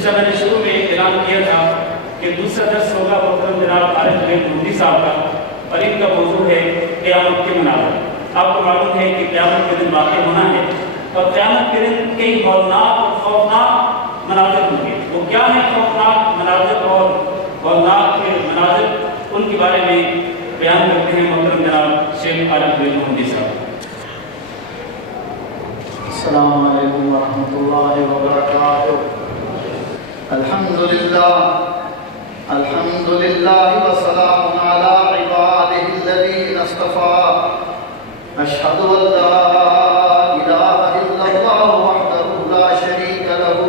جس طرح میں نے شروع میں اعلان کیا تھا کہ دوسرا درس ہوگا محترم جناب عارف مہدی صاحب کا، اور ان کا موضوع ہے قیامت کے مناظر۔ آپ کو معلوم ہے کہ قیامت کے دن واقع ہونا ہے، اور قیامت کے دن کئی ہولناک اور خوفناک مناظر ہوں گے۔ وہ کیا ہیں خوفناک مناظر اور ہولناک مناظر، ان کے بارے میں بیان کرتے ہیں محترم جناب شیخ عارف مہدی صاحب۔ السلام علیکم ورحمۃ اللہ وبرکاتہ۔ الحمد للہ وسلام علی عبادہ الذین اصطفى، اشہد ان لا الہ الا اللہ وحدہ لا شریک لہ،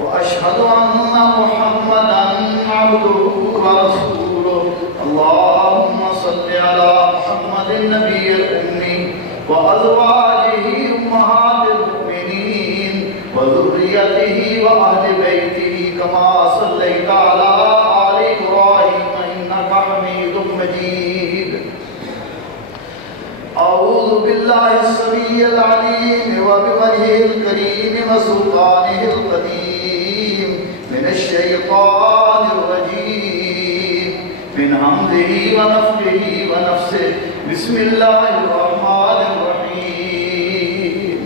واشہد ان محمدا عبدہ ورسولہ۔ اللہم صل علی محمد النبی الأمی وازواجہ امہات المؤمنین وذریتہ واہل بیتہ کما صلیت علی آل ابراہیم انک حمید مجید۔ اعوذ باللہ السمیع العلیم وبوجہہ الکریم وسلطانہ القدیم من الشیطان الرجیم من حمدہ ونفخہ ونفثہ، بسم اللہ الرحمن الرحیم۔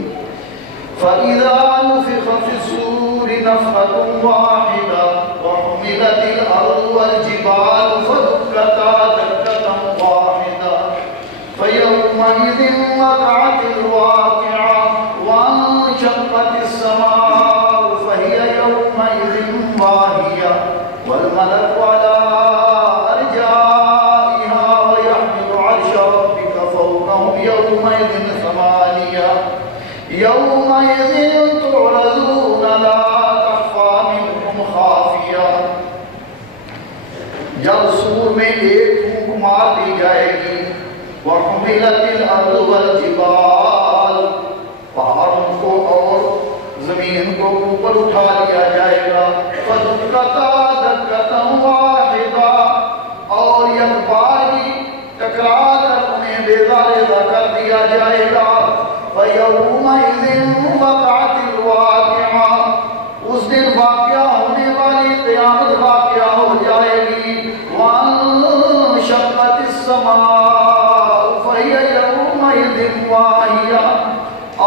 فَإِذَا نُفِخَ فِي الصُّورِ نَفْخَةٌ وَاحِدَةٌ وَحُمِلَتِ الْأَرْضُ وَالْجِبَالُ فَدُكَّتَا دَكَّةً وَاحِدَةً فَيَوْمَئِذٍ وَقَعَتِ الْوَاقِعَةُ وَانشَقَّتِ السَّمَاءُ فَهِيَ يَوْمَئِذٍ وَاهِيَةٌ وَالْمَلَكُ عَلَىٰ أَرْجَائِهَا وَيَحْمِلُ عَرْشَ رَبِّكَ فَوْقَهُمْ يَوْمَئِذٍ ثَمَانِيَةٌ يومئذ تعرضون لا تخفى منكم خافية۔ جب سور میں ایک پھونک مار دی جائے گی، وحملت الارض والجبال، پہاڑوں کو اور زمین کو اوپر اٹھا لیا جائے گا، فدکتا دکتا واحدہ، اور یک بار ہی ٹکرا کر انہیں بیزارے کر دیا جائے گا۔ فَيَوْمَئِذٍ وَقَعَتِ الْوَاقِعَةُ، اس دن واقعہ ہونے والی قیامت واقعہ ہو جائے گی۔ وَانشَقَّتِ السَّمَاءُ فَهِيَ يَوْمَئِذٍ وَاهِيَةٌ،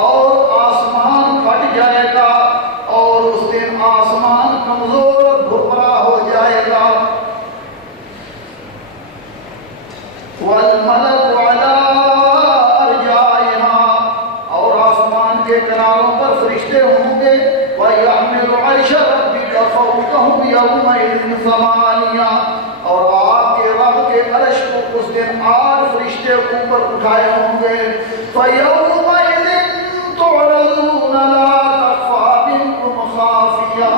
اور آسمان پھٹ جائے گا، اور اس دن آسمان کمزور اور بھربھرا ہو جائے گا۔ وَالْمَلَكُ عَلَىٰ کے کناروں پر فرشتے ہوں گے، وَيَحْمِلُ عَرْشَ رَبِّكَ فَوْقَهُمْ يَوْمَئِذٍ ثَمَانِيَةٌ، اور آپ کے رب کے عرش کو اس دن 8 فرشتے اوپر اٹھائے ہوں گے۔ فَيَوْمَئِذٍ تُعْرَضُونَ لَا تَخْفَىٰ مِنكُمْ خَافِيَةٌ،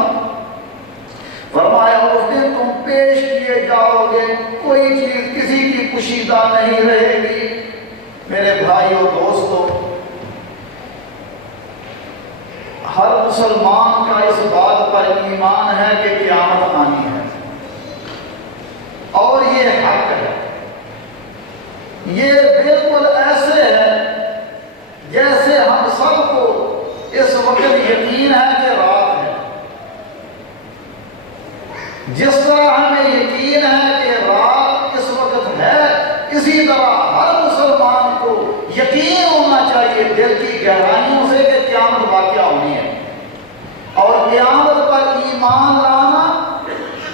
فرمایا اس دن تم پیش کیے جاؤ گے، کوئی چیز کسی کی پوشیدہ نہیں رہے گی۔ میرے بھائیو دوستو، ہر مسلمان کا اس بات پر ایمان ہے کہ قیامت آنی ہے، اور یہ حق ہے۔ یہ بالکل ایسے ہے جیسے ہم سب کو اس وقت یقین ہے کہ رات ہے، جس طرح ہمیں یقین ہے کہ رات اس وقت ہے، اسی طرح ہر مسلمان کو یقین ہونا چاہیے دل کی گہرائیوں سے کہ قیامت واقعہ ہونی ہے، اور قیامت پر ایمان لانا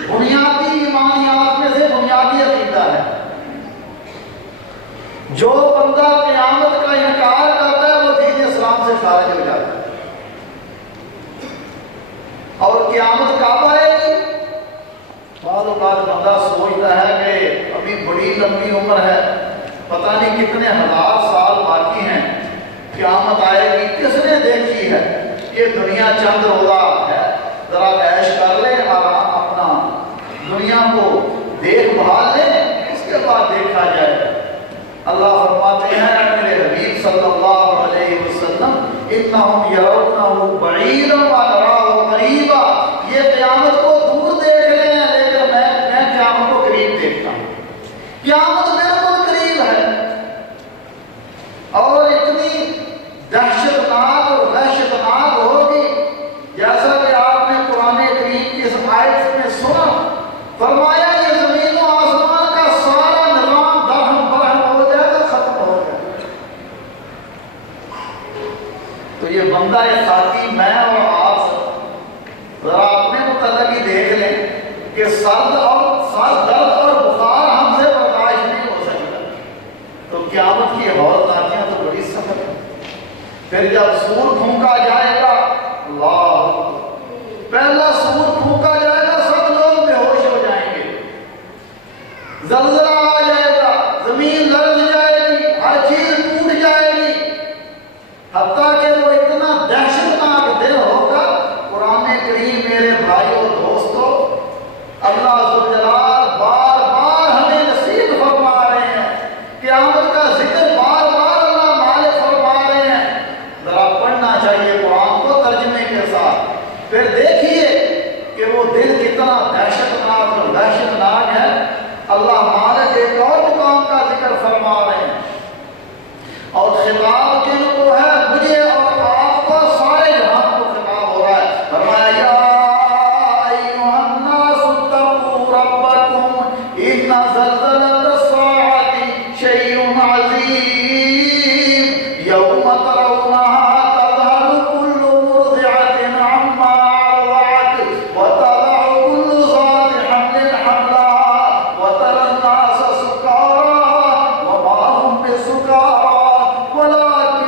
بنیادی ایمانیات میں سے بنیادی عقیدہ ہے۔ جو بندہ قیامت کا انکار کرتا ہے وہ دین اسلام سے خارج ہو جاتا ہے۔ اور قیامت کب آئے گی؟ بعض اوقات بندہ سوچتا ہے کہ ابھی بڑی لمبی عمر ہے، پتہ نہیں کتنے ہزار سال باقی ہیں، قیامت آئے گی، کس نے دیکھی ہے؟ یہ دنیا چند روزہ ہے، ذرا عیش کر لیں، آرام اپنا دنیا کو دیکھ بھال لیں، اس کے بعد دیکھا جائے۔ اللہ فرماتے ہیں میرے حبیب صلی اللہ علیہ وسلم، انہم یرونہ بعیدا ونراہ قریبا، یہ قیامت کو دور دیکھ رہے ہیں لیکن میں قیامت کو قریب دیکھتا ہوں۔ قیامت بالکل قریب ہے، اور اتنی دہشتناک اور وحشتناک ہوگی جیسا کہ آپ نے قرآن یہ بندہ ساتھی میں اور آپ ذرا اپنے متعلق ہی دیکھ لیں کہ سر درد اور بخار ہم سے برداشت نہیں ہو سکتا، تو قیامت کی ہولناکیاں تو بڑی سخت ہے۔ پھر جب سور پھونکا جائے گا، اللہ پہلا سور پھونکا جائے گا، سب لوگ بے ہوش ہو جائیں گے، زلزلہ آ جائے گا، زمین لرز جائے گی، ہر چیز ٹوٹ جائے گی، حتیٰ کہ وہ اتنا دہشتناک دن ہوگا۔ قرآن کریم میرے بھائیوں دوستو، اللہ ذوالجلال بار بار ہمیں نصیب فرما رہے ہیں، قیامت کا ذکر بار بار اللہ مالک فرما رہے ہیں۔ ذرا پڑھنا چاہیے قرآن کو ترجمے کے ساتھ، پھر دیکھیے کہ وہ دن کتنا دہشتناک اور وحشتناک ہے۔ اللہ مالک ایک اور مقام کا ذکر فرما رہے ہیں، اور خطاب جن کو ہے مجھے اور آپ کو، سارے جہان کو خطاب ہو رہا ہے۔ فرمایا یا ایھا الناس اتقوا ربکم ان زلزلۃ الساعۃ شیء عظیم یوم ترونها تذهل كل مرضعة عما ارضعت وتضع كل ذات حمل حملها وترى الناس سكارى وما هم بسكارى ولكن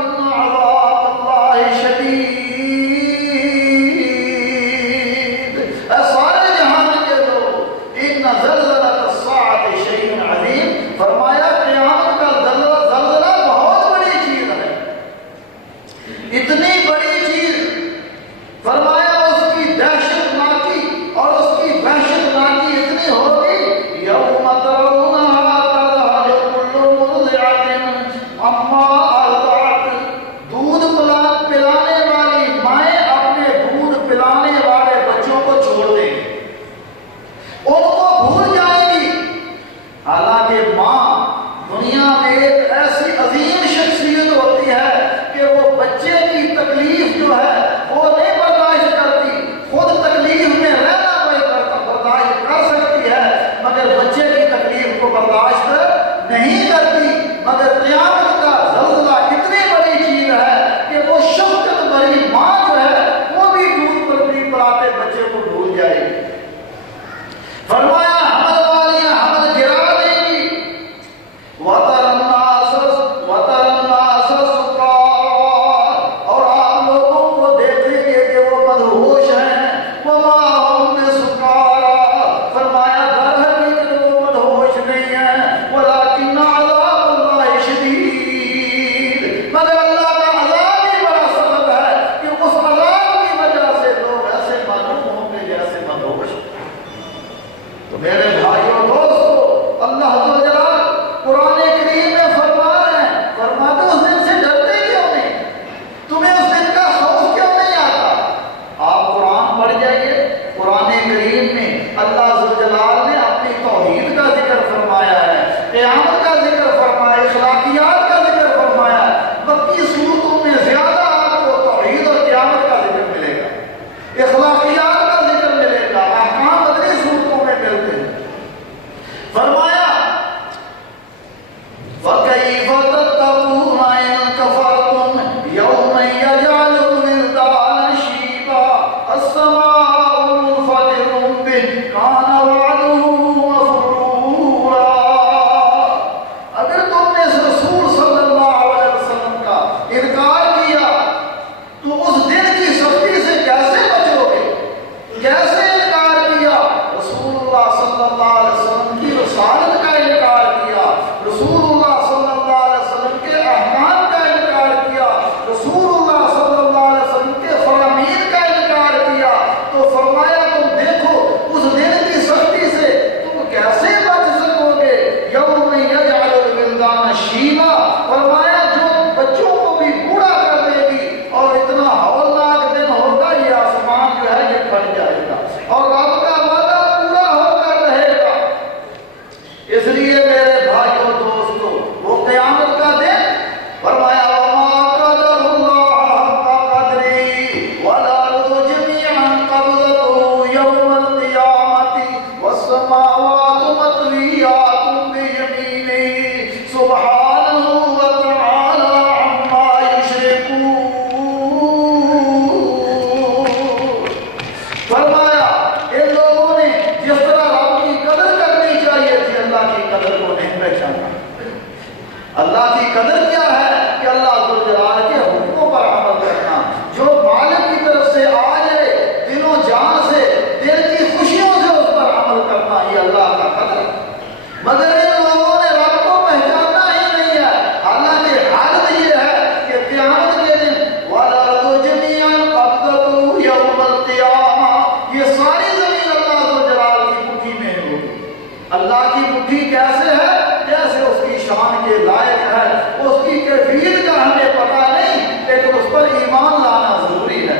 اللہ کی مٹھی کیسے ہے؟ جیسے اس کی شان کے لائق ہے، اس کی کیفیت کا ہمیں پتہ نہیں، لیکن اس پر ایمان لانا ضروری ہے۔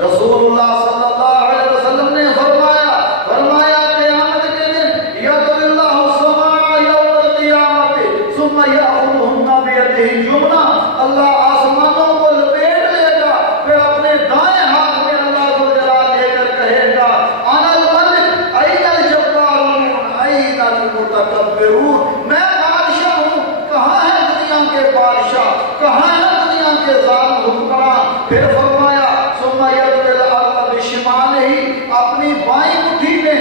رسول اللہ صلی اللہ علیہ وسلم نے فرمایا قیامت کے دن یطوی اللہ السماء یوم القیامت ثم یأخذہن بیدہ الیمنی، اللہ آسمانوں کو لپیٹ لے گا، پھر اپنے دائیں ہاتھ میں اللہ ذوالجلال لے کر کہے گا انا الملک این الجبارون این المتکبرون، میں بادشاہ ہوں، کہاں ہے دنیا کے بادشاہ، کہاں ہے دنیا کے ظالم حکمران؟ پھر فرمایا ثم یطوی الارض بشمالہ، اپنی بائیں مٹھی میں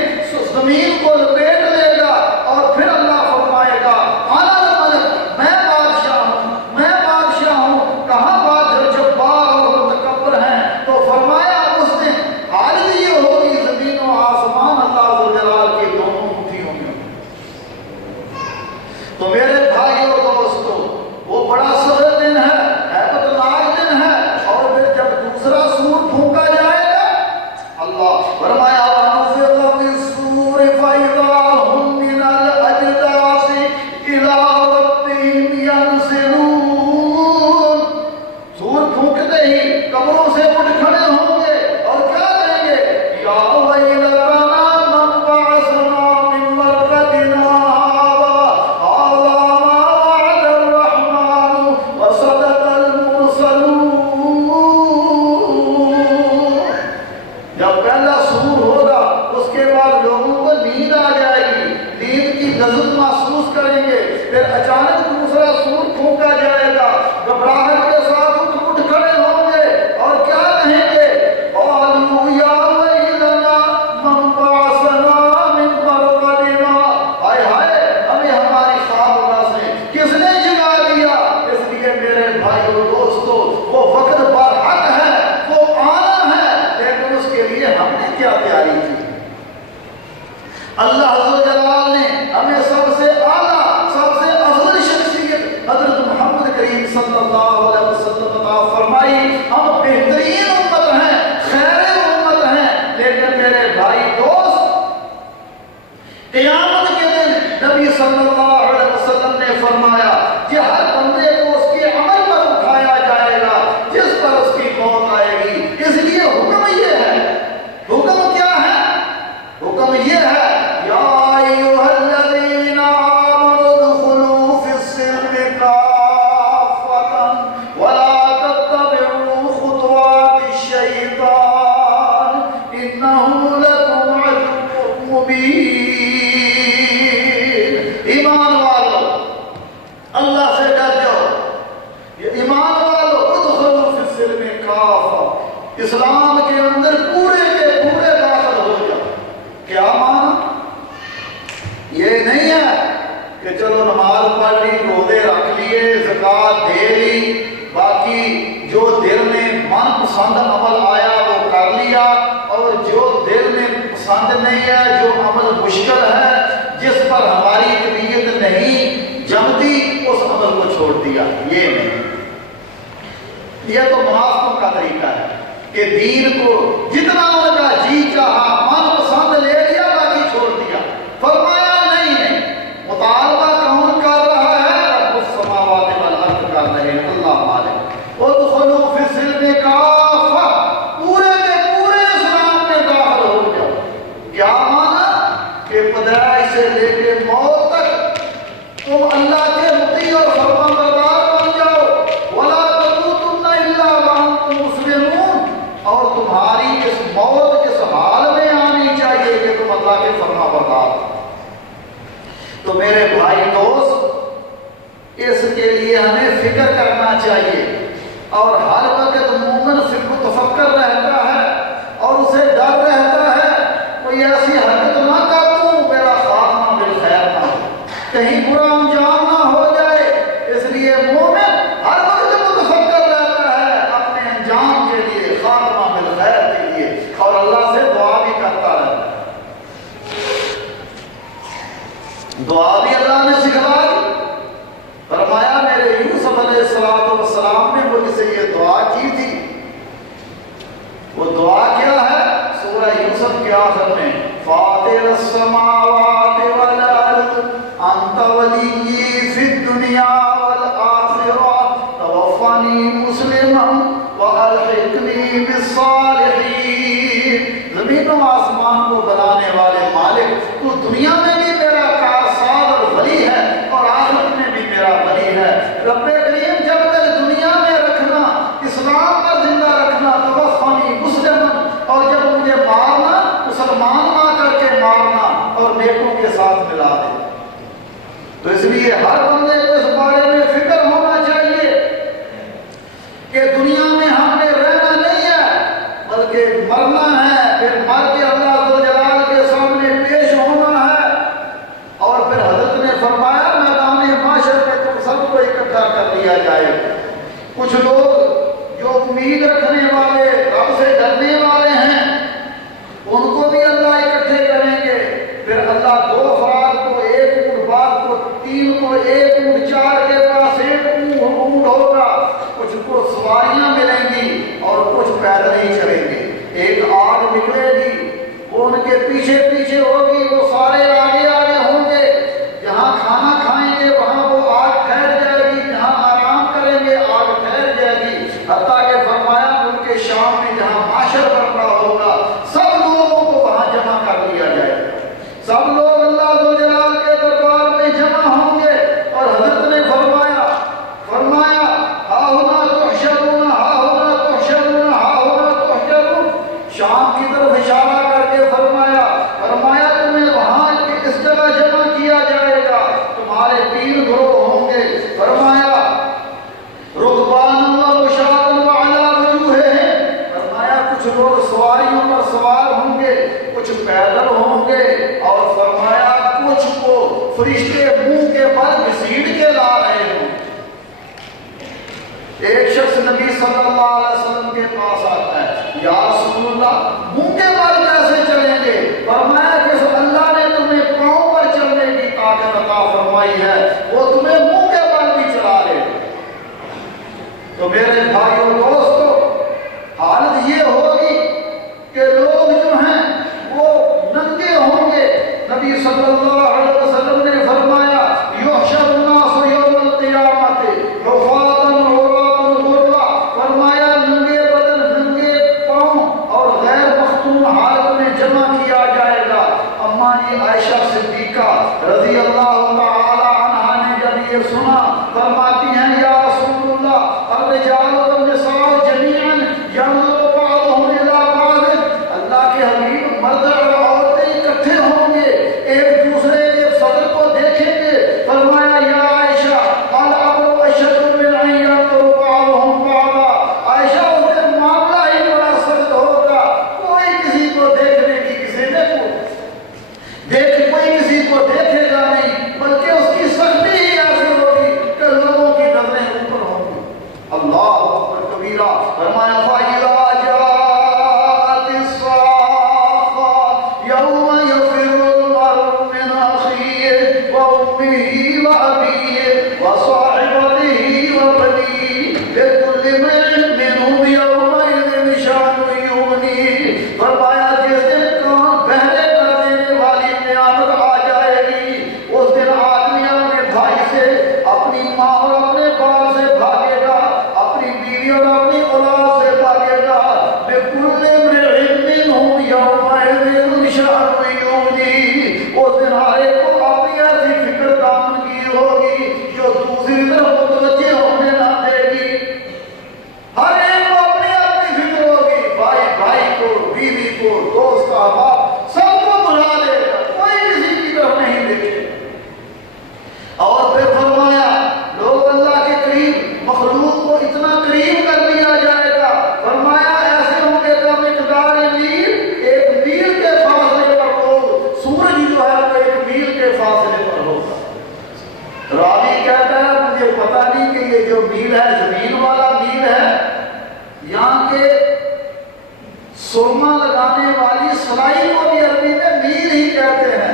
زمین کو لپیٹ لے گا، اور پھر اللہ فرمائے گا انا الملک، میں بادشاہ ہوں، میں بادشاہ ہوں، کہاں بادشاہ جبار اور متکبر ہیں؟ تو فرمایا اس نے حالت یہ ہوگی زمین و آسمان اللہ ذوالجلال کی دونوں مٹھیوں میں۔ تو میرے بھائی اور دوستو، وہ بڑا سخت دن ہے، ہیبت ناک دن ہے، اور پھر جب دوسرا سور پھونکا جائے گا، اللہ فرمایا وَنُفِخَ فِي الصُّورِ فَإِذَا هُم مِّنَ الْأَجْدَاثِ إِلَىٰ رَبِّهِمْ يَنْسِلُونَ، سور پھونکتے ہی قبروں سے اٹھ کھڑے ہوں گے اور کیا کہیں گے؟ یا ویلتنا من بعثنا من مرقدنا هذا ما وعد الرحمن وصدق المرسلون۔ جب پہلا سور ہوگا اس کے بعد لوگوں کو نیند آ جائے گی، نیند کی لذت محسوس کریں گے، پھر اچانک دوسرا سور پھونکا جائے گا، گھبراہٹ کے ساتھ اٹھ کھڑے ہوں گے اور کیا کہیں گے؟ قالوا یا ویلنا من بعثنا من مرقدنا، ہائے ہائے ہمیں ہماری خوابگاہ سے کس نے جگا دیا؟ اس لیے میرے بھائی اور دوستو، وہ وقت برحق ہے، وہ آنا ہے، لیکن اس کے لیے ہم نے کیا تیاری کی؟ اللہ عز و جلال نے ہمیں سب سے اعلیٰ، سب سے افضل شخصیت حضرت محمد کریم صلی اللہ علیہ وسلم عطا فرمائی۔ ہم بہترین امت ہیں، خیر امت ہیں، لیکن میرے بھائی دوست، قیامت کے دن نبی صلی اللہ علیہ وسلم نے فرمایا کہ ہر بندے کو اس کے عمل پر اٹھایا جائے گا جس پر اس کی موت آئے گی۔ اس لیے حکم یہ ہے، حکم کیا ہے؟ حکم یہ ہے یا ایھا الذین آمنوا ادخلوا فی السلم کافۃ ولا تتبعوا خطوات الشیطان انہ لکم عدو مبین۔ ایمان والو، اللہ سے ڈر جاؤ، ایمان والو ادخلوا فی السلم کافۃ، اسلام کے اندر پورے کے پورے داخل ہو جاؤ۔ کیا مانا؟ یہ نہیں ہے کہ چلو نماز پڑھ لی، روزے رکھ لیے، زکوٰۃ دے لی، باقی جو دل میں من پسند عمل آیا وہ کر لیا، اور جو دل میں پسند نہیں ہے، جو عمل مشکل ہے، جس پر ہماری طبیعت نہیں جمتی، اس عمل کو چھوڑ دیا۔ یہ نہیں، یہ تو منافقوں کا طریقہ ہے کہ دین کو جتنا ان کا جی چاہا من پسند لے لیا، باقی چھوڑ دیا۔ فرمایا نہیں، مطالبہ کون کر رہا ہے؟ رب السماوات والارض کر رہے ہیں، اللہ مالک۔ ادخلوا فی السلم کافۃ، پورے کے پورے اسلام میں داخل ہو جاؤ۔ کیا مانا؟ کہ پیدائش سے لے کے موت تک تم اللہ کے مطیع اور فرمانبردار بن جاؤ، ولا تموتن الا وانتم مسلمون، اور تمہاری اس موت اس حال میں آنی چاہیے کہ تم اللہ کے فرمانبردار۔ تو میرے بھائی دوست، اس کے لیے ہمیں فکر کرنا چاہیے، اور ہر وقت مومن فکر تفکر رہتا ہے اور اسے ڈر رہتا ہے کوئی ایسی حرکت نہ کر دوں میرا خاتمہ بالخیر نہ ہو، کہیں برا انجام نہ ہو جائے۔ اس لیے مومن ہر وقت متفکر رہتا ہے اپنے انجام کے لیے، خاتمہ بالخیر کے لیے، اور اللہ سے دعا بھی کرتا رہتا ہے۔ دعا بھی اللہ نے سکھلا دی، فرمایا میرے یوسف علیہ السلام نے مجھ سے یہ دعا کی تھی۔ وہ دعا کیا ہے؟ سورہ یوسف کے آخر میں فاطر السماوات بالصالحین، زمین و آسمان کو بنانے والے مالک، تو دنیا میں بھی میرا کارساز اور ولی ہے اور آخرت میں بھی میرا ولی ہے۔ رب کریم جب تک دنیا میں رکھنا، اسلام کا زندہ رکھنا، توفانی مسلمن، اور جب مجھے مارنا مسلمان نہ کر کے مارنا اور نیکوں کے ساتھ ملا دے۔ تو اس لیے ہر بندے کو اس بارے میں فکر ہونا چاہیے کہ دنیا میں ہم نے رہنا نہیں ہے بلکہ مرنا ہے، پھر مر کے اللہ ذوالجلال کے سامنے پیش ہونا ہے۔ اور پھر حضرت نے فرمایا میدان محشر میں تم سب کو اکٹھا کر لیا جائے گا۔ کچھ لوگ جو امید رکھنے والے، رب سے ڈرنے والے ہیں، ان کو بھی اللہ اکٹھے کریں گے۔ پھر اللہ دو افراد کو، ایک اونٹ بعد کو، تین کو ایک اونٹ، چار کے پاس ایک اونٹ ہوگا۔ کچھ کو سواریاں ملیں گی اور کچھ پیدل ہی چلیں گے۔ ایک آگ نکلے گی، وہ ان کے پیچھے پیچھے ہوگی، وہ سارے آگے آگے ہوں گے۔ جہاں کھانا کھائیں گے وہاں وہ آگ ٹھہر جائے گی، جہاں آرام کریں گے آگ ٹھہر جائے گی، حتیٰ کہ فرمایا ملک شام میں جہاں معاشر بن رہا ہوگا سب لوگوں کو وہاں جمع کر لیا جائے گا۔ سب لوگ اللہ ذوالجلال کے دربار میں جمع ہوں گے اور حضرت نے فرمایا ہا ہونا تحشرون، ہا ہونا تحشرون، ہا ہونا تحشرون، شام کی طرف اشارہ کر کے فرمایا تمہیں وہاں اس جگہ جمع کیا جائے گا، تمہارے 3 گروہ ہوں گے۔ فرمایا رکبان و مشاۃ وعلی وجوہہم، فرمایا کچھ لوگ سواریوں پر سوار ہوں گے، کچھ پیدل ہوں گے، اور فرمایا کچھ کو فرشتے منہ کے بل گھسیٹ کے لا رہے ہوں۔ ایک شخص نبی صلی اللہ علیہ وسلم کے پاس آتا ہے، یا رسول اللہ منہ کے بل کیسے چلیں گے؟ فرمایا کہ اللہ نے تمہیں پاؤں پر چلنے کی طاقت عطا فرمائی ہے، وہ تمہیں منہ کے بل بھی چلا رہے ہیں۔ تو میرے بھائیوں دوستو، حالت یہ ہوگی کہ لوگ جو ہیں وہ ننگے ہوں گے۔ نبی صلی اللہ علیہ وسلم نے فرمایا یحشر الناس یوم القیامت حفاۃ عراۃ غرلا، فرمایا ننگے بدن، ننگے پاؤں اور غیر مختون حالت میں جمع کیا جائے گا۔ امانی عائشہ صدیقہ رضی اللہ تعالی عنہا نے جب یہ سنا فرماتی ہیں یا رسول اللہ الرجال والنساء جميعا ينظر بعضهم الى بعض، اللہ کے حبیب مرد اور عورتیں اکٹھے ہوں گے، ایک دوسرے کے صدر کو دیکھیں گے۔ فرمایا یا عائشہ الامر اشد من ان ينظر بعضهم بعضا، عائشہ اس دن معاملہ ہی بڑا سخت ہوگا، کوئی کسی کو دیکھنے کی کسی نے کوئی کسی کو دیکھے گا نہیں، بلکہ اس کی سختی ہی ایسی ہوگی کہ لوگوں کی نظریں اوپر ہوں گی۔ اللہ اکبر کبیرہ۔ فرمایا فَإِذَا جَاءَتِ الصَّاخَّةُ يَوْمَ يَفِرُّ الْمَرْءُ مِنْ أَخِيهِ وَأُمِّهِ وَأَبِيهِ وَصَاحِبَتِهِ وَبَنِيهِ لِكُلِّ امْرِئٍ مِّنْهُمْ يَوْمَئِذٍ شَأْنٌ يُغْنِيهِ، فرمایا جس دن کان بہرے کر دینے والی قیامت آ جائے گی، اس دن آدمی اپنے بھائی سے، اپنی ماں اور اپنے باپ سے بھاگے گا، اپنی بیوی اور اپنی اولاد سے بھاگے گا۔ لِكُلِّ امْرِئٍ مِّنْهُمْ يَوْمَئِذٍ شَأْنٌ يُغْنِيهِ، اس دن ہر ایک کو اپنی ایسی فکر دامن کی ہوگی جو دوسری طرف متوجہ ہونے نہ دے گی۔ ہر ایک کو اپنی فکر ہوگی، بھائی بھائی کو، بیوی کو، دوست احباب سب کو بلا لے گا، کوئی کسی کی طرف نہیں دیکھے۔ اور پھر فرمایا لوگ اللہ کے قریب، مخلوق کو اتنا قریب کر دیا جائے گا، فرمایا ایسے ہوں گے کہ مقدار میل، 1 میل کے فاصلے پر لوگ، سورج جو ہے وہ 1 میل کے فاصلے پر ہوگا۔ راوی کہتا ہے مجھے پتا نہیں کہ یہ جو میل ہے زمین والا میل ہے یہاں کے سرما لگانے والی سلائی کو بھی عربی میں میل ہی کہتے ہیں۔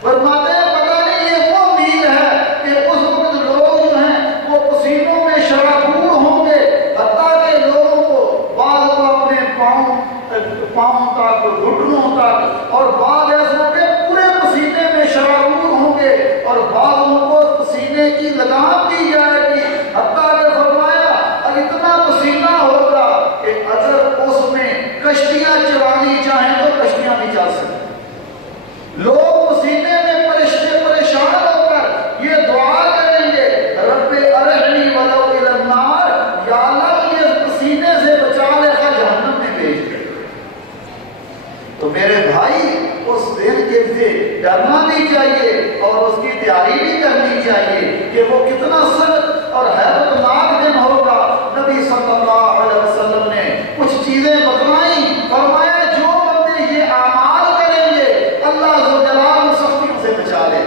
فرماتے ہیں پتہ نہیں یہ وہ میل ہے کہ اس وقت لوگ جو ہیں وہ پسینوں میں شرابور ہوں گے، حتیٰ کہ لوگوں کو بعض کو اپنے پاؤں تک، گھٹنوں تک، اور بعض ایسوں کے پورے پسینے میں شرابور ہوں گے، اور بعضوں کو پسینے کی لگام دی جائے گی، حتیٰ کہ فرمایا اتنا پسینہ ہوگا کہ اگر اس چلانی چاہیں تو کشتیاں بھی چل سکیں۔ لوگ پسینے میں پریشان ہو کر یہ دعا کریں گے، رب ارحنی ولو الی النار، یا اللہ مجھے پسینے سے بچا لے کر جہنم میں بھیج دے۔ تو میرے بھائی اس دن کے لیے ڈرنا بھی چاہیے اور اس کی تیاری بھی کرنی چاہیے کہ وہ کتنا سخت اور حیرت ناک دن ہوگا۔ نبی صلی اللہ علیہ وسلم نے کچھ چیزیں بتلائیں، فرمایا جو بندے یہ اعمال کریں گے اللہ ذوالجلال سختیوں سے بچا لے۔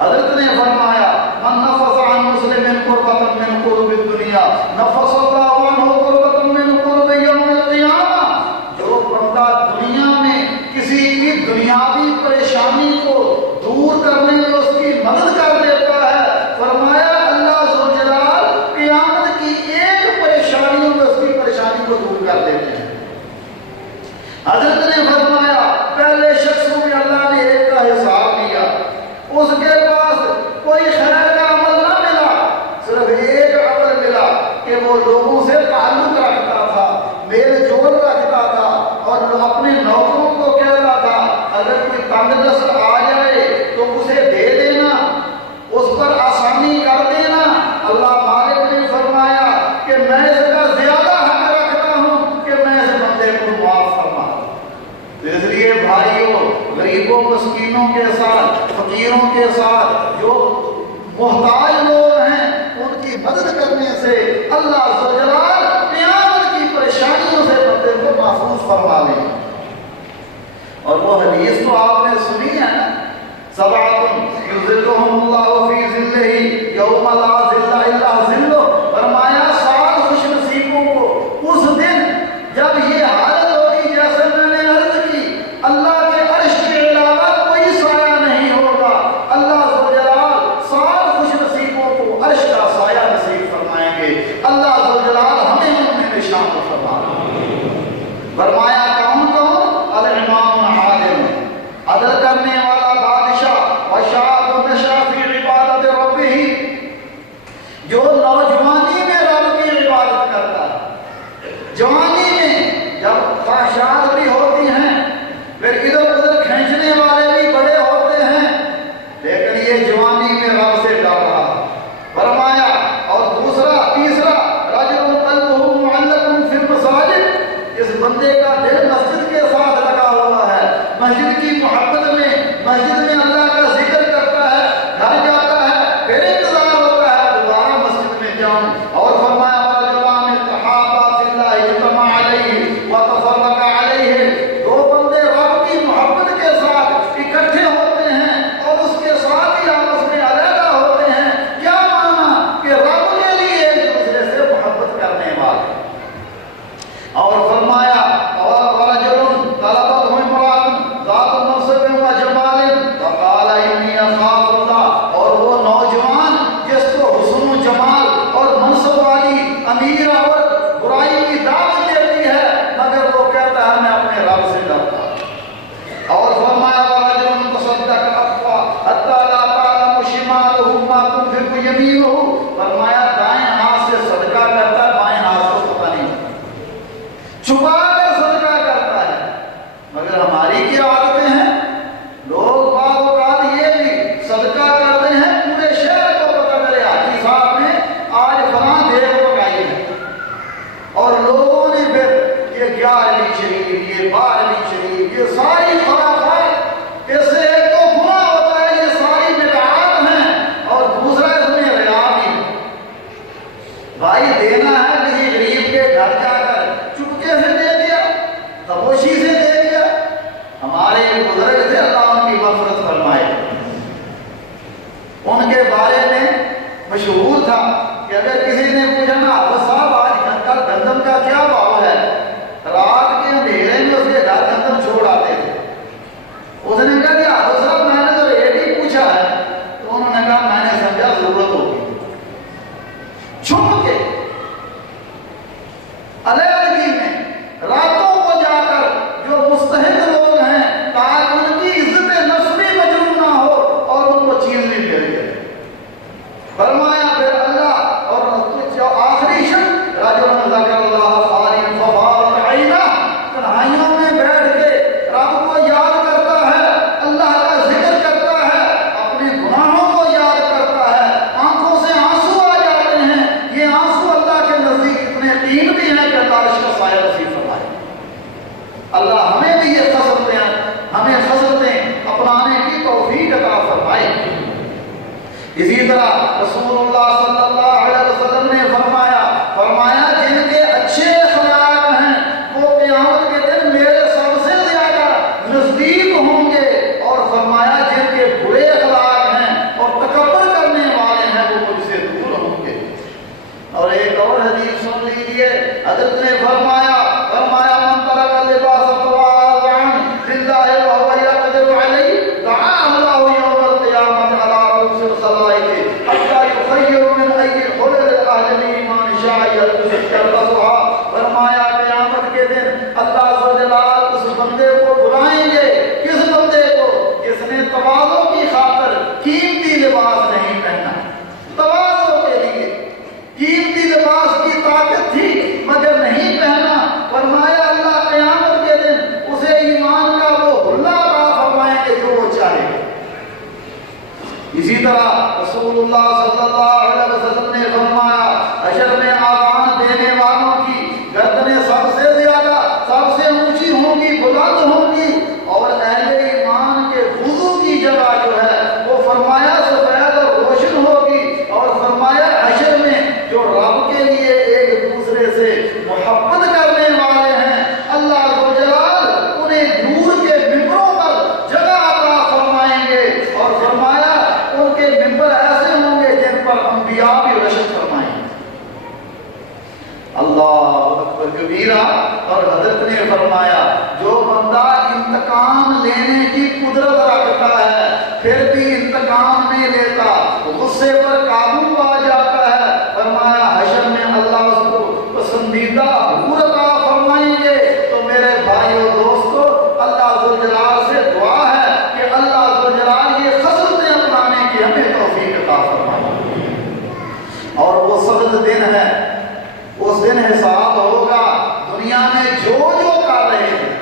حضرت نے فرمایا من نفس عن مسلم قربة من قرب الدنیا نفس اللہ عنہ قربة من قرب یوم القیامہ۔ جو بندہ دنیا میں کسی کی دنیاوی پریشانی کو دور کرنے میں اس کی مدد کر دیتا ہے، فرمایا اللہ ذوالجلال قیامت کی ایک پریشانی میں اس کی پریشانی کو دور کر دیتے ہیں۔ حضرت نے فرمایا پہلے شخص کو بھی اللہ نے ایک کا حساب لیا، اس کے پاس کوئی خیر کا عمل نہ ملا، صرف ایک عمل ملا کہ وہ لوگوں سے تعلق رکھتا تھا، میل جول رکھتا تھا اور اپنے نوکروں کو کہتا تھا اگر کوئی تنگ دست آ جائے تو اسے دے دینا، اس پر آسانی کر دینا۔ اللہ مالک نے فرمایا کہ میں اس کا زیادہ حق رکھتا ہوں کہ میں اس بندے کو معاف فرما دوں۔ اس لیے بھائیوں، غریبوں مسکینوں کے ساتھ، فقیروں کے ساتھ جو محتاج لوگ ہیں ان کی مدد کرنے سے اللہ ذوالجلال قیامت کی پریشانیوں سے بندے کو محفوظ فرما لے۔ اور وہ حدیث تو آپ نے سنی ہے نا، سبعۃ یظلھم اللہ فی ظلہ یوم لا ظل الا ظلہ، فرمایا 7 خوش نصیبوں کو اس دن جب یہ حالت ہوگی جیسے میں نے عرض کی، اللہ کے عرش کے علاوہ کوئی سایہ نہیں ہوگا، اللہ ذوالجلال 7 خوش نصیبوں کو عرش کا سایہ نصیب فرمائیں گے۔ اللہ ذوالجلال ہمیں ان میں شامل فرمائے۔ فرمایا کون کون؟ الامام العادل، عدل کرنے والا بادشاہ، وشاب نشا فی عبادت ربہ، جو نوجوانی میں رب کی عبادت کرتا ہے۔ جوانی میں جب خواہشات بھی ہوتی ہیں، پھر ادھر ادھر کھینچنے والے بھی بڑے ہوتے ہیں، لیکن یہ جوانی میں رب سے ڈر رہا۔ فرمایا اور تیسرا رجل قلبہ معلق فی المساجد، اس بندے کا دل مسجد کے ساتھ لگا ہوا ہے، مسجد کی محبت میں، مسجد میں اللہ کا ذکر کرتا ہے، گھر جاتا ہے پھر انتظار ہوتا ہے دوبارہ مسجد میں جاؤں۔ اور فرمایا ورجلان اتحابا فی اللہ اجتمع علیہ وتفرق علیہ، 2 بندے رب کی محبت کے ساتھ اکٹھے ہوتے ہیں اور اس کے ساتھ ہی آپس میں علیحدہ ہوتے ہیں۔ کیا مانا کہ رب کے لیے ایک دوسرے سے محبت کرنے والے۔ اور فرمایا اور ورجل طلبته امرأة ذات منصب وجمال فقال انی اخاف اللہ، اور وہ نوجوان جس کو حسن و جمال اور منصب والی امیر اور برائی کی دعوت دیتی ہے مگر وہ کہتا ہے میں اپنے رب سے ڈرتا ہوں۔ اور فرمایا ورجل تصدق اخفى حتى لا تعلم شماله ما تنفق یمینہ، فرمایا دائیں ہاتھ سے صدقہ کرتا ہے بائیں ہاتھ کو پتہ نہیں، چھپا کر صدقہ کرتا ہے۔ مگر ہماری کیا عادتیں ہیں؟ لوگ بعض اوقات یہ بھی صدقہ کرتے ہیں پورے شہر کو پتہ چلے حاجی صاحب نے آج فلاں دیگ پکائی ہے، اور لوگوں نے پھر یہ 11ویں شریف، یہ 12ویں شریف، یہ ساری خرافات، اس سے ایک تو گناہ ہوتا ہے، یہ ساری بدعات ہیں، اور دوسرا اس میں ریا بھی ہے۔ بھائی دینا ہے کسی غریب کے گھر جا کر چپکے سے دے دیا، خاموشی سے دے دیا۔ ہمارے بزرگ تھے اللہ ان کی مغفرت فرمائے، ان کے بارے میں مشہور تھا کہ اگر کسی نے پوچھا نا صاحب آج کل گندم کا کیا بھاؤ ہے، رات کے اندھیرے میں اس کے گھر اسی طرح رسول اللہ صلی اللہ علیہ وسلم نے فرمایا جن کے اچھے اخلاق ہیں وہ قیامت کے دن میرے سب سے زیادہ نزدیک ہوں گے، اور فرمایا جن کے برے اخلاق ہیں اور تکبر کرنے والے ہیں وہ مجھ سے دور ہوں گے۔ اور ایک اور حدیث سن لیجیے، حضرت نے فرمایا من ترک اللباس تواضعا للہ وهو يقدر علیہ دعاه اللہ یوم القیامۃ علی رؤوس الخلائق حتی یخیر من ای حلل اہل ایمان شاء یلبسها۔ فرمایا قیامت کے دن اللہ عز و جل اس بندے کو بلائیں گے، کس بندے کو؟ جس نے تواضع کی خاطر قیمتی لباس نہیں پہنا، تواضع کے لیے قیمتی لباس کی طاقت تھی مگر نہیں پہنا، فرمایا اللہ قیامت کے دن اسے ایمان کا وہ حلہ عطا فرمائیں گے جو وہ چاہے۔ اسی طرح رسول اللہ صلی اللہ علیہ وسلم نے فرمایا حشر میں آذان دینے والوں کی گردنیں سب سے زیادہ سب سے اونچی ہوں گی، بلند ہوں گی، اور اہل ایمان کے وضو کی جگہ جو ہے وہ فرمایا سفید اور روشن ہوگی، اور فرمایا حشر میں جو رب کے لیے ایک دوسرے سے محبت کرنے والے ہیں اللہ عز و جلال انہیں نور کے ممبروں پر جگہ عطا فرمائیں گے، اور فرمایا ان کے ممبر ایسے ہوں گے جن پر انبیاء بھی رشک فرمائیں گے۔ اللہ اکبر کبیرہ۔ اور حضرت نے فرمایا جو بندہ انتقام لینے کی قدرت رکھتا ہے پھر بھی انتقام نہیں لیتا، غصے پر قابو پا جاتا ہے، فرمایا حشر میں اللہ اس کو پسندیدہ حور عطا فرمائیں گے۔ تو میرے بھائیو دوستو، اللہ عز و جلال سے دعا ہے کہ اللہ عز و جلال یہ خصلتیں اپنانے کی ہمیں توفیق عطا فرمائے۔ اور وہ سخت دن ہے، اس دن حساب ہوگا دنیا میں جو کر رہے ہیں،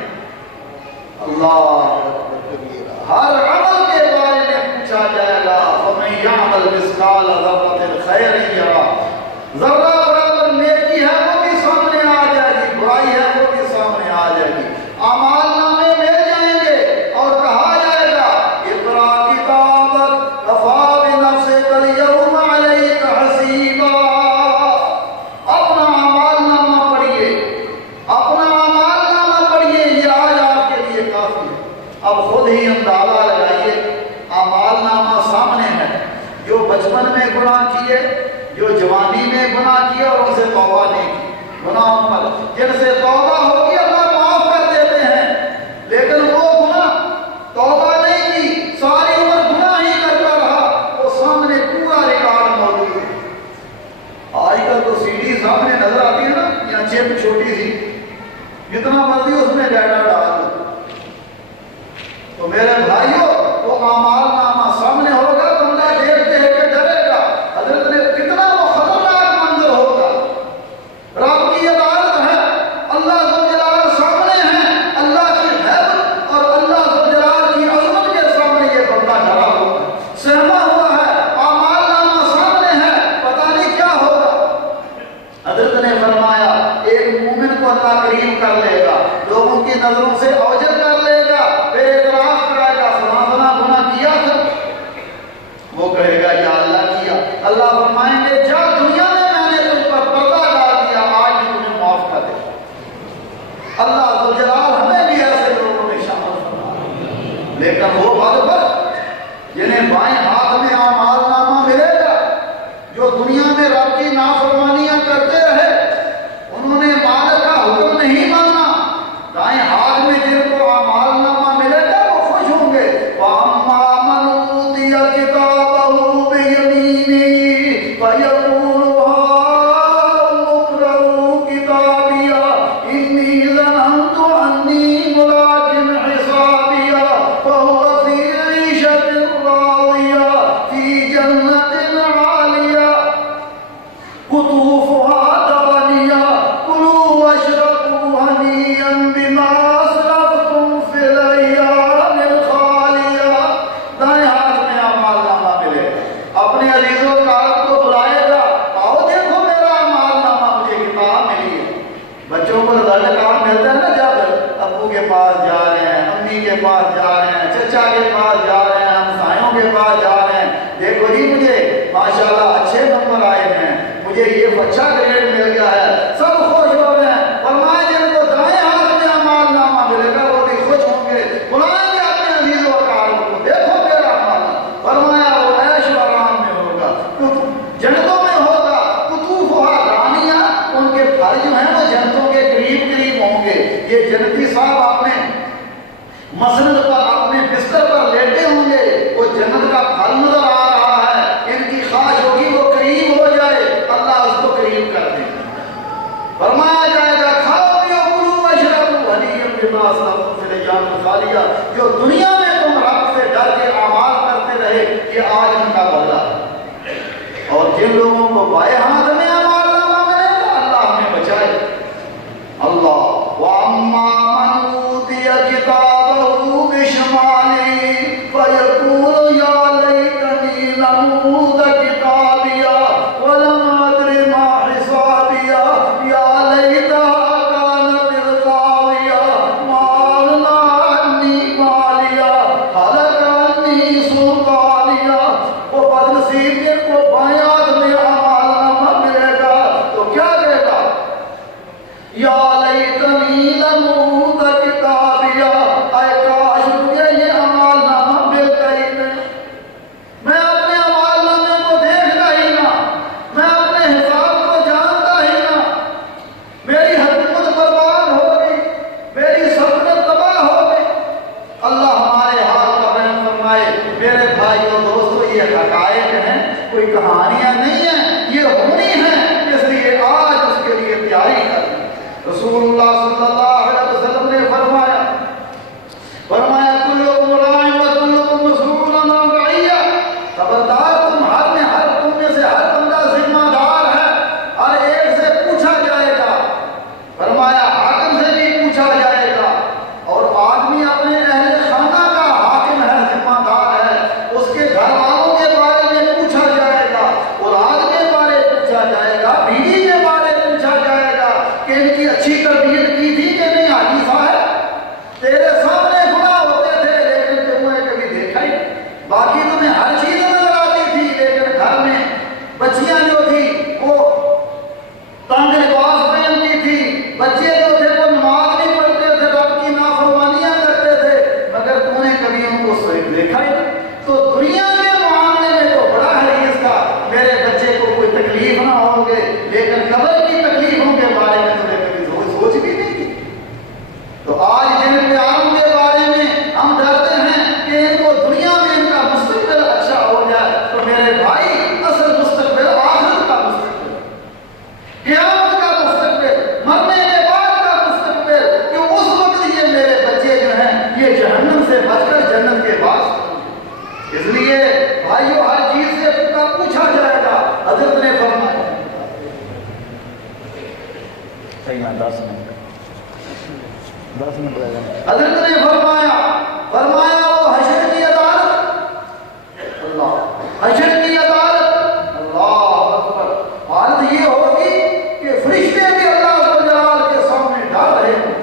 اللہ اکبر کبیرہ، ہر عمل کے بارے میں پوچھا جائے گا۔ فَمَن يَعْمَلْ مِثْقَالَ ذَرَّةٍ خَيْرًا يَرَهُ، ذرہ برابر نیکی ہے وہ بھی سامنے آ جائے گی، برائی ہے وہ بھی سامنے آ جائے گی، اعمال نامے مل جائیں گے اور کہا جائے گا اقرأ کتابک کفیٰ بنفسک اليوم علیک حسیبا۔ اپنا اعمال نامہ پڑھیے، یہ آج آپ کے لیے کافی ہے۔ اب خود ہی اندازہ لگائیے، اعمال نامہ سامنے ہے، جو بچپن میں گناہ کیے، جو جوانی میں گناہ کیے اور ان سے توبہ نہیں کی، گناہوں پر جن سے توبہ ہوگی اللہ معاف کر دیتے ہیں، لیکن وہ گناہ توبہ نہیں کی، ساری عمر گناہ ہی کرتا رہا، وہ سامنے پورا ریکارڈ موجود ہے۔ آج کل تو سی ڈی سامنے نظر آتی ہے نا، یا چپ چھوٹی سی، جتنا مرضی اس میں ڈیٹا ڈال دو۔ تو میرے بھائیوں، وہ اعمال نامہ سامنے ہوگا، بندہ دیکھ دیکھ کے ڈرے گا۔ حضرت نے کتنا وہ خطرناک منظر ہوگا، رب کی عدالت ہے، اللہ عز و جلال سامنے ہے، اللہ کی حیبت اور اللہ عز و جلال کی عظمت کے سامنے یہ بندہ ڈرا ہوا ہے، سہما ہوا ہے، اعمال نامہ سامنے ہے، پتہ نہیں کیا ہوگا۔ حضرت نے فرمایا ایک مومن کو اللہ کریم کر لے گا، لوگوں کی نظروں سے اوجل کر لے گا، پھر اعتراف کرائے گا فلاں گناہ کیا تھا، وہ کہے گا یا اللہ کیا۔ اللہ فرمائیں گے جا دنیا میں نے تم پر پردہ ڈال دیا، آج بھی تمہیں معاف کر دے۔ اللہ عز و جلال ہمیں بھی ایسے لوگوں میں شامل فرمائے۔ لیکن وہ بدبخت جنہیں بائیں ہاتھ میں اعمال نامہ ملے گا، جو دنیا میں رب کی نافرمانیاں کرتے رہے، انہوں نے مالک کا حکم نہیں مانا، دائیں ہاتھ میں جن کو اعمال نامہ ملے گا وہ خوش ہوں گے۔ وَأَمَّا مَنْ أُوتِيَ كِتَابَهُ بِيَمِينِهِ فَيَقُولُ هَاؤُمُ اقْرَءُوا كِتَابِيَهْ إِنِّي ظَنَنتُ أَنِّي مُلَاقٍ حِسَابِيَهْ فَهُوَ فِي عِيشَةٍ رَاضِيَةٍ فِي جَنَّةٍ عَالِيَةٍ قُطُوفُهَا دَانِيَةٌ كُلُوا وَاشْرَبُوا هَنِيئًا بِمَا أَسْرَفْتُمْ فِي الْأَيَّامِ الْخَالِيَةِ۔ دائیں ہاتھ میں اعمال نامہ ملے، اپنے عزیز و اقارب کو بلائے گا، آؤ دیکھو میرا اعمال نامہ، مجھے کتاب ملی ہے۔ بچوں کو رزلٹ کارڈ ملتا ہے نا، جب ابو کے پاس جا رہے ہیں، امی کے پاس جا رہے ہیں، چچا کے پاس جا رہے ہیں، ہمسایوں کے پاس جا رہے ہیں، دیکھو جی مجھے مجھے یہ اچھا گریڈ مل گیا ہے، سب خوش ہو رہے ہیں۔ فرمایا جن کو دائیں ہاتھ میں اعمال نامہ ملے گا وہ بھی خوش ہوں گے، بلائیں گے اپنے عزیز و اقارب کو، دیکھو میرا اعمال۔ فرمایا وہ عیش و آرام میں ہوگا، جنتوں میں ہوگا، قطوفہا دانیہ، ان کے پھل جو ہیں وہ جنتوں کے قریب قریب ہوں گے۔ یہ جنتی صاحب اپنے مسند پر اپنے بستر پر لیٹے ہوں گے، وہ جنت کا پھل نظر آ رہا ہے، ان کی خواہش ہوگی وہ قریب ہو جائے، اللہ اس کو قریب کر دے۔ فرمایا جائے گا کھاؤ پیو کلو واشربوا ہنیئا بما اسلفتم فی الایام الخالیہ، جو دنیا میں تم رب سے ڈر کے اعمال کرتے رہے، یہ آج ان کا بدلہ ہے۔ اور جن لوگوں کو بائیں ہاتھ میں اعمال نامہ ملے گا، اللہ ہمیں بچائے۔ اللہ وَأَمَّا مَنْ أُوتِيَ كِتَابَهُ بِشِمَالِهِ فَيَقُولُ يَا لَيْتَنِي لَمْ أُوتَ كِتَابِيَهْ وَلَمْ أَدْرِ مَا حِسَابِيَهْ يَا لَيْتَهَا كَانَتِ الْقَاضِيَةَ مَا أَغْنَىٰ عَنِّي مَالِيَهْ هَلَكَ عَنِّي سُلْطَانِيَهْ۔ وہ بدنصیب جن کو بائیں ہاتھ میں اعمال نامہ ملے گا تو کیا کہے گا؟ یا لیتنی لم اوت کتابیا، اے کاش مجھے یہ اعمال نامہ ملتا ہی نہیں، میں اپنے اعمال نامے کو دیکھتا ہی نہ، میں اپنے حساب کو جانتا ہی نہ، میری حکومت برباد ہو گئی، میری سلطنت تباہ ہو گئی۔ اللہ ہمارے حال پر رحم فرمائے۔ میرے بھائیوں دوستو، یہ حقائق ہیں، کوئی کہانیاں نہیں ہیں، یہ ہونی ہیں، اس لیے آج اس کے لیے تیاری کریں۔ رسول اللہ صلی اللہ علیہ وسلم نے فرمایا کلکم راع و کلکم مسئول عن رعیہ، خبردار تم میں سے ہر بندہ ذمہ دار ہے، ہر ایک سے پوچھا جائے گا۔ فرمایا حاکم سے بھی پوچھا جائے گا، اور آدمی اپنے اہل خانہ کا حاکم ہے، ذمہ دار ہے، اس کے گھر والوں کے بارے میں پوچھا جائے گا، اولاد کے بارے پوچھا جائے گا، بیوی کے بارے پوچھا جائے گا کہ ان کی اچھی تربیت کی تھی کہ نہیں۔ حاجی صاحب تیرے سامنے گناہ ہوتے تھے لیکن تم نے کبھی دیکھا ہی، باقی تمہیں ہر چیز نظر آتی تھی، لیکن گھر میں بچیاں جو تھی وہ تنگ لباس پہنتی تھی، بچے جو تھے وہ نماز نہیں پڑھتے تھے، رب کی نافرمانیاں کرتے تھے، مگر تم نے کبھی ان کو صحیح دیکھا ہی۔ تو دنیا کے معاملے میں تو بڑا ہے اس کا، میرے بچے کو کوئی تکلیف نہ ہوگے، لیکن قبر کی تکلیفوں کے بارے میں تمہیں کبھی سوچ بھی نہیں کی۔ تو آج جن پیاروں کے بارے میں ہم ڈرتے ہیں کہ ان کو دنیا میں ان کا مستقبل اچھا ہو جائے، تو میرے بھائی اصل مستقبل آخرت کا مستقبل، قیامت کا مستقبل، مرنے کے بعد کا مستقبل، کہ اس وقت یہ میرے بچے جو ہیں یہ جہنم سے بچ کر جنت کے پاس۔ اس لیے بھائیو ہر چیز سے پوچھا جائے گا۔ حضرت نے فرمایا 10 منٹ لگے گا۔ حضرت نے فرمایا وہ حشر کی عدالت، اللہ حشر کی عدالت، اللہ اکبر، حالت یہ ہوگی کہ فرشتے بھی اللہ جلال کے سامنے ڈال رہے ہیں،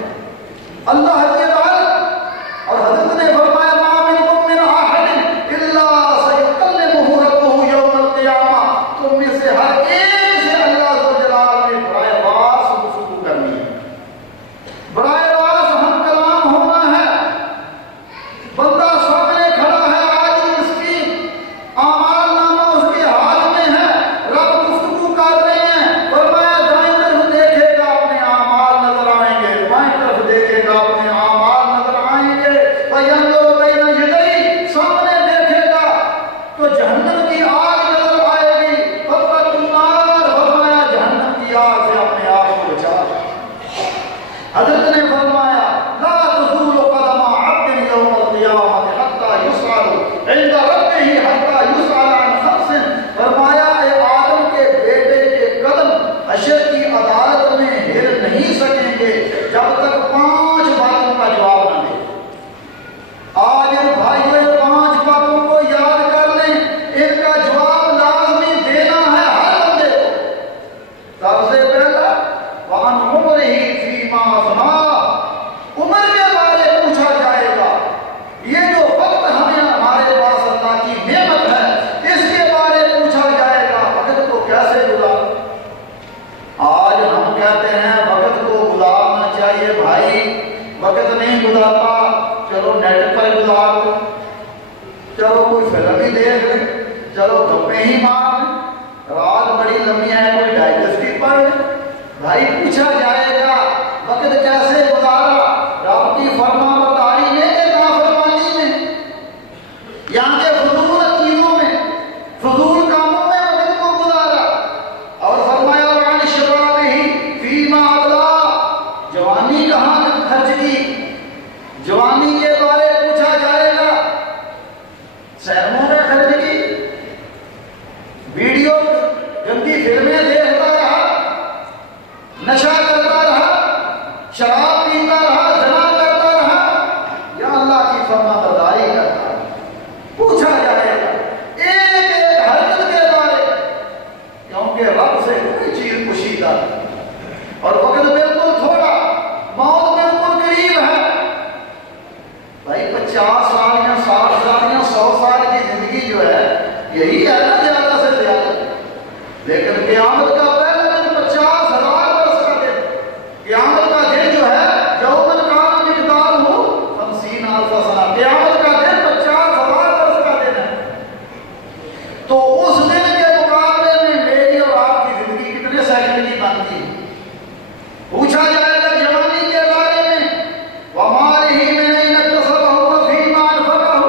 اللہ کی عدالت۔ اور حضرت نے فرمایا ما منکم من احد الا سیکلمہ ربہ یوم القیامہ، تم میں سے ہر ایک سے اللہ جلال نے برائے راست گفتگو کرنی ہے، برائے راست ہم کلام ہونا ہے۔ بندہ سامنے کھڑا ہے، عاجز مسکین، اعمال نامہ اس کے ہاتھ میں ہے، رب گفتگو کر رہے ہیں۔ فرمایا دائیں طرف دیکھے گا اپنے اعمال نظر آئیں گے، بائیں طرف دیکھے گا اپنے اعمال نظر آئیں گے۔ فَيَنظُرُ بَيْنَ يَدَيْهِ، سامنے دیکھے گا تو جہنم کی آگ نظر آئے گی، فَاتَّقُوا النَّارَ، فرمایا جہنم کی آگ سے اپنے آپ کو بچا۔ حضرت نے بھائی وقت نہیں گزارتا، چلو نیٹ پر گزار دو، چلو کوئی فلم ہی دیکھ لیں، چلو گپے ہی مار لیں، رات بڑی لمبی ہے کوئی ڈائجسٹی پڑھ لیں۔ بھائی پوچھا جائے گا وقت کیسے گزارا؟ رب کی فرما برداری میں کہ نافرمانی میں، یہاں کے فضول چیزوں میں، فضول کاموں میں وقت کو گزارا؟ اور فرمایا وعن شبابہ فیما ابلا، جوانی کہاں خرچ کی؟ جوانی کے بارے پوچھا جائے گا، سینموں میں خرچ کی، ویڈیو گندی فلمیں دیکھتا رہا، نشہ کرتا رہا، شراب پیتا رہا، زنا کرتا رہا، یا اللہ کی فرما برداری کرتا رہا؟ پوچھا جائے گا ایک ایک حرکت کے بارے، کیونکہ رب سے کوئی چیز پوشیدہ نہیں، اور وقت بالکل تھوڑا، موت بالکل قریب ہے۔ بھائی 50 سال یا 60 سال یا 100 سال کی زندگی جو ہے یہی ہے نا زیادہ سے زیادہ، لیکن قیامت کا پہلا دن 50,000 برس کا دن، قیامت کا دن جو ہے یوم کان مقدارہ 50,000 سنہ، قیامت کا دن 50,000 برس کا دن ہے۔ تو اس دن کے مقابلے میں میری اور آپ کی زندگی کتنے سیکنڈ کی بنتی ہے؟ پوچھا جائے گا جوانی کے بارے میں، وَمَالِهِ مِنْ أَيْنَ اكْتَسَبَهُ وَفِيمَا أَنْفَقَهُ،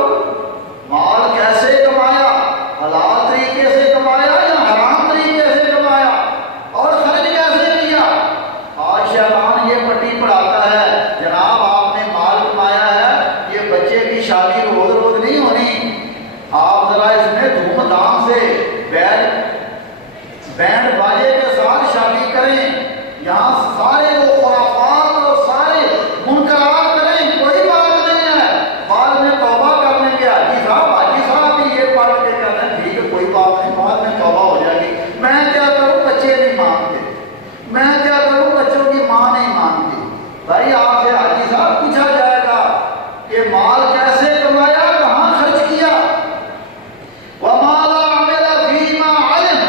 مال کیسے کمایا، حلال طریقے سے کمایا یا حرام طریقے سے کمایا، اور خرچ کیسے کیا؟ آج شیطان یہ پٹی پڑھاتا ہے، جناب آپ نے مال کمایا ہے، یہ بچے کی شادی روز روز نہیں ہونی، آپ ذرا اس میں دھوم دھام سے بینڈ باجے کے ساتھ شادی کریں، یہاں سارے وہ خرافات اور سارے منکرات کریں، کوئی بات نہیں ہے، بعد میں توبہ کر لیں گے، حاجی صاحب بھی یہ پڑھ کے کہتے ہیں ٹھیک ہے کوئی بات نہیں، بعد میں توبہ ہو جائے گی، میں کیا کروں بچے نہیں مانتے، میں کیا کروں بچوں کی ماں نہیں مانتی۔ بھائی آپ سے حاجی صاحب پوچھا جائے گا کہ مال کیسے کمایا، کہاں خرچ کیا؟ وَمَا لَا عَمِلَ فِيمَا عَلِمَ،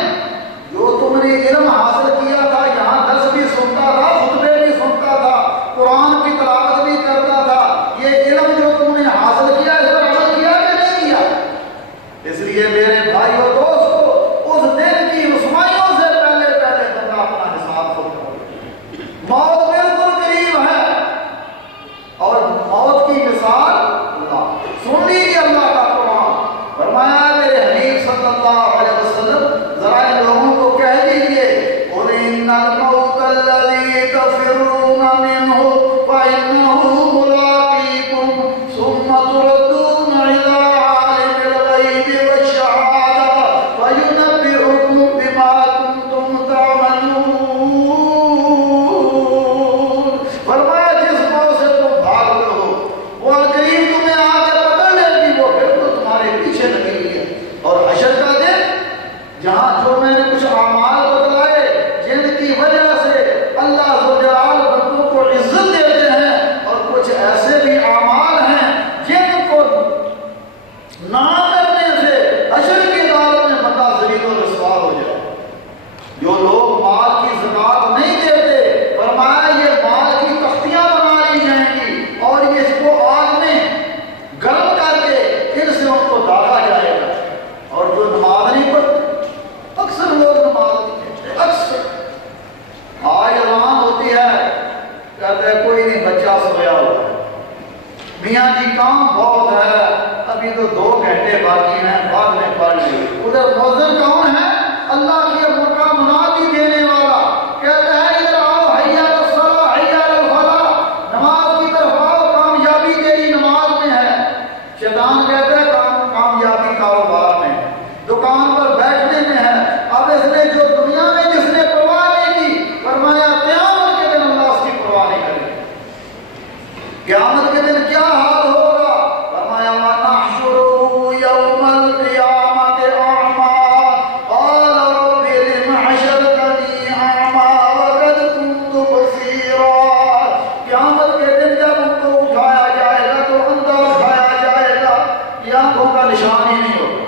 جو تم نے علم حاصل کیا تھا، یہاں درس بھی سنتا تھا، خطبے بھی سنتا تھا، قرآن کی تلاوت بھی کرتا تھا، یہ علم جو تم نے حاصل کیا اس پر عمل کیا کہ نہیں کیا؟ اس لیے میرے بھائیو دوستو، اس دن کی رسوائیوں سے پہلے پہلے بندہ اپنا حساب خود کرے، موت بالکل قریب ہے، اور موت کی مثال اللہ سن لیجیے، اللہ کا قرآن فرمایا میرے حبیب صلی اللہ علیہ وسلم ذرا ان لوگوں کو کہہ دیجئے قُلْ إِنَّ الْمَوْتَ الَّذِي تَفِرُّونَ مِنْهُ فَإِنَّهُ مُلَاقِيكُمْ ثُمَّ تُرَدُّونَ إِلَىٰ عَالِمِ الْغَيْبِ وَالشَّهَادَةِ فَيُنَبِّئُكُم بِمَا كُنتُمْ تَعْمَلُونَ۔ فرمایا جس موت سے تم بھاگتے ہو وہ قریب تمہیں آ کر پکڑ لے گی، وہ بالکل تمہارے پیچھے لگی ہوئی ہے، اور حشر کا دن جہاں جو میں نے کچھ اعمال بتلائے جن کی وجہ سے اللہ ذوالجلال بندوں کو عزت دیتے ہیں، اور کچھ ایسے بھی اعمال ہیں جن کو نہ کرنے سے حشر کی عدالت میں بندہ ذلیل و رسوا ہو جائے۔ جو لوگ مال کی زکات نہیں دیتے، فرمایا یہ مال کی تختیاں بنا لی جائیں گی، اور یہ اس کو آگ میں گرم کر کے پھر سے ان کو داغا جائے گا۔ اور جو نماز نہیں پڑھتے، اکثر لوگ نماز نہیں پڑھتے، اکثر آج اذان ہوتی ہے کہتے ہیں کوئی نہیں بچہ سویا ہوا ہے، میاں جی کام بہت ہے، ابھی تو 2 گھنٹے باقی ہیں، بعد میں پڑھ لیں۔ ادھر مؤذن کون ہے؟ اللہ کے امر کا منادی دینے والا، کہتا ہے ادھر آؤ، حی علی الصلاۃ حی علی الفلاح، نماز کی طرف آؤ، کامیابی تیری نماز میں ہے۔ شیطان کہتا ہے کامیابی کاروبار میں، دکان پر بیٹھنے میں ہے۔ اب اس نے جو دنیا میں جس نے پرواہ نہیں کی، فرمایا قیامت کے دن اللہ اس کی پرواہ نہیں کرے گا۔ قیامت کے دن کیا حال ہوگا؟ فرمایا وَنَحْشُرُهُ يَوْمَ الْقِيَامَةِ أَعْمَىٰ قَالَ رَبِّ لِمَ حَشَرْتَنِي أَعْمَىٰ وَقَدْ كُنتُ بَصِيرًا۔ قیامت کے دن جب ان کو اٹھایا جائے گا تو اندھا اٹھایا جائے گا، یہ آنکھوں کا نشان ہی نہیں ہوگا۔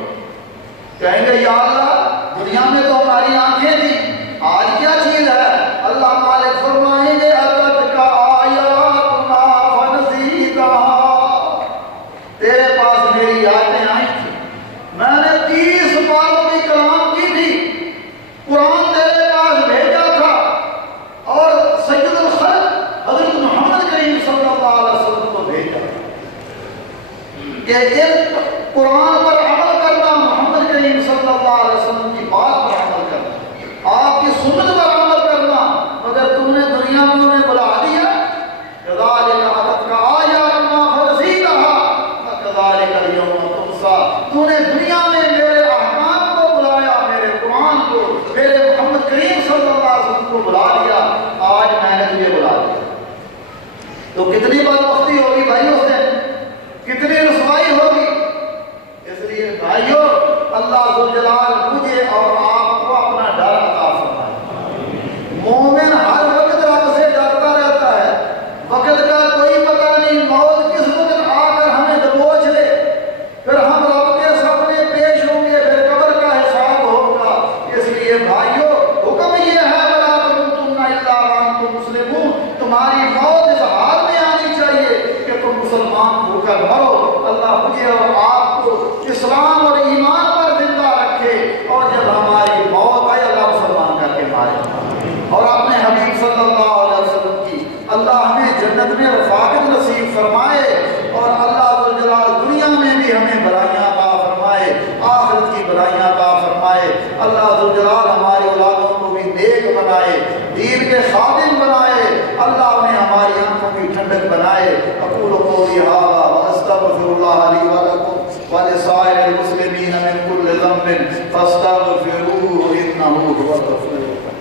کہیں گے یا اللہ دنیا میں تو ہماری آنکھیں تھیں، آج کیا چیز ہے؟ اللہ مالک فرمائیں گے اَتَتْكَ آیَاتُنَا کہ ان قرآن پر عمل کرنا، محمد کریم صلی اللہ علیہ وسلم کی بات پر عمل کرنا، آپ کی سنت پر عمل کرنا، مگر تم نے دنیا میں انہیں بلا دیا، کذالک اتتک آیاتنا فنسیتها وکذالک اليوم تنسی، تو نے دنیا میں میرے احکام کو بلایا، میرے قرآن کو، میرے محمد کریم صلی اللہ علیہ وسلم کو بلا لیا، آج میں نے تجھے بلا دیا۔ تو کتنی بدبختی ہوگی بھائیوں سے، کتنی رسوائی ہوگی۔ اس لیے بھائیوں، اللہ ذوالجلال مجھے اور آپ کو اپنا ڈر عطا فرمائے۔ مومن ہر وقت رب سے ڈرتا رہتا ہے، وقت کا کوئی پتہ نہیں، موت کس وقت آ کر ہمیں دبوچ لے، پھر ہم رب کے سامنے پیش ہوں گے، پھر قبر کا حساب ہوگا۔ اس لیے بھائیوں، حکم یہ ہے وَلَا تَمُوتُنَّ إِلَّا وَأَنتُم مُّسْلِمُونَ، تمہاری موت اس حال میں آنی چاہیے کہ تم مسلمان ہو کر مرو۔ اللہ مجھے اور آپ کو اسلام اور ایمان پر زندہ رکھے، اور جب ہماری موت آئے اللہ مسلمان کر کے مارے، اور اپنے حبیب صلی اللہ علیہ وسلم کی اللہ ہمیں جنت میں رفاقت نصیب فرمائے، اور اللہ